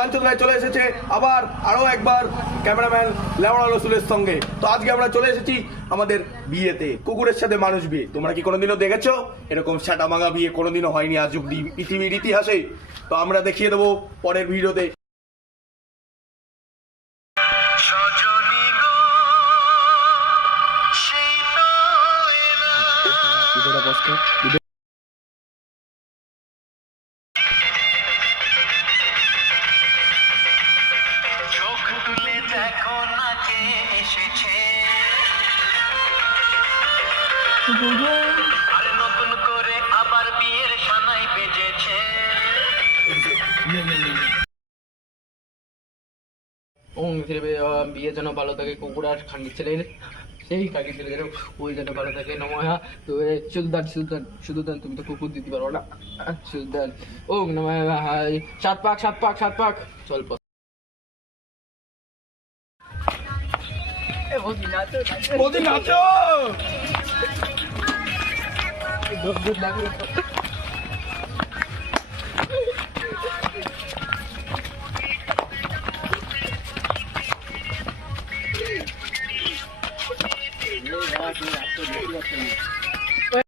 মানচন্দ্রায় চলে এসেছে আবার আরো একবার ক্যামেরাম্যান লেওড়া রসুলের সঙ্গে। তো আজকে আমরা চলে এসেছি আমাদের বিয়েতে, কুকুরের সাথে মানুষ বিয়ে। তোমরা কি কোনোদিনও দেখেছো এরকম সাটা মাঙা বিয়ে? কোনোদিনও হয়নি আজ অব্দি পৃথিবীর ইতিহাসে। তো আমরা দেখিয়ে দেবো পরের ভিডিওতে। আরে নতুন করে আবার বিয়ের সানাই বেজেছে। বিয়ে যেন ভালো থাকে, কুকুর আর খান্ডি ছেলের সেই কাকি ছেলে যেন ওই যেন ভালো থাকে। নমহা তো সুলতান সুলতান সুলতান, তুমি তো কুকুর দিতে পারো না। সুলতান ও নমঃ। সাত পাক সাত পাক সাত পাক চল পথ। মোদি নাচো। এই